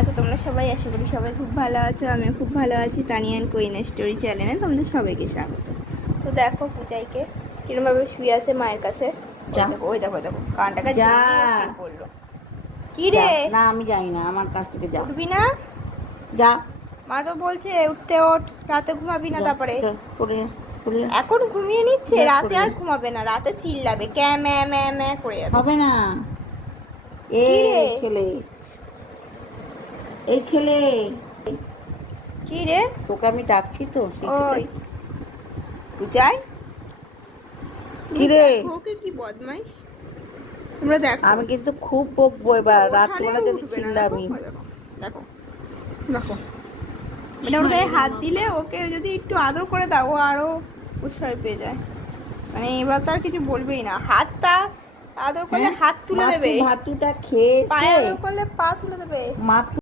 আছো তোমরা সবাই? আশা করি সবাই খুব ভালো আছো, আমি খুব ভালো আছি। তানিয়া অ্যান্ড কুইন স্টোরি চ্যানেলে তোমাদের সবাইকে স্বাগত। তো দেখো পূজাইকে কিরমভাবে শুয়ে আছে মায়ের কাছে। ওই দেখো ওই দেখো কানটাকে যা। পড়লো। কি রে? না আমি জানি না, আমার কাছ থেকে যা। উঠবি না? যা মা তো বলছে উঠতে ওঠ, রাতে ঘুমাবি না। তারপরে করে এখন ঘুমিয়ে নিচ্ছে, যা, রাতে করে। আর ঘুমাবে না, রাতে চিল্লাবে ক্যা ম্যা ম্যা ম্যা করে যাবে। হবে না। কি রে? এই ছেলে কি রে? তোকে আমি ডাকছি তো। ওই পূজাই কি রে? ওকে কি বদমাইশ তোমরা দেখো। আমি কিন্তু খুব বকবো এবার, রাত্রিবেলা ওঠালেও যদি উঠবে না, চিল্লাবি। দেখো দেখো দেখো মানে ওর গায়ে হাত দিলে, ওকে যদি একটু আদর করে দাও ও আরো উৎসাহ পেয়ে যায়। মানে এবার তো আর কিছু বলবেই না। হাতটা আদর করলে হাত তুলে দেবে, ভাতুটা খেয়ে পায়ে আদর করলে পা তুলে দেবে। মাথু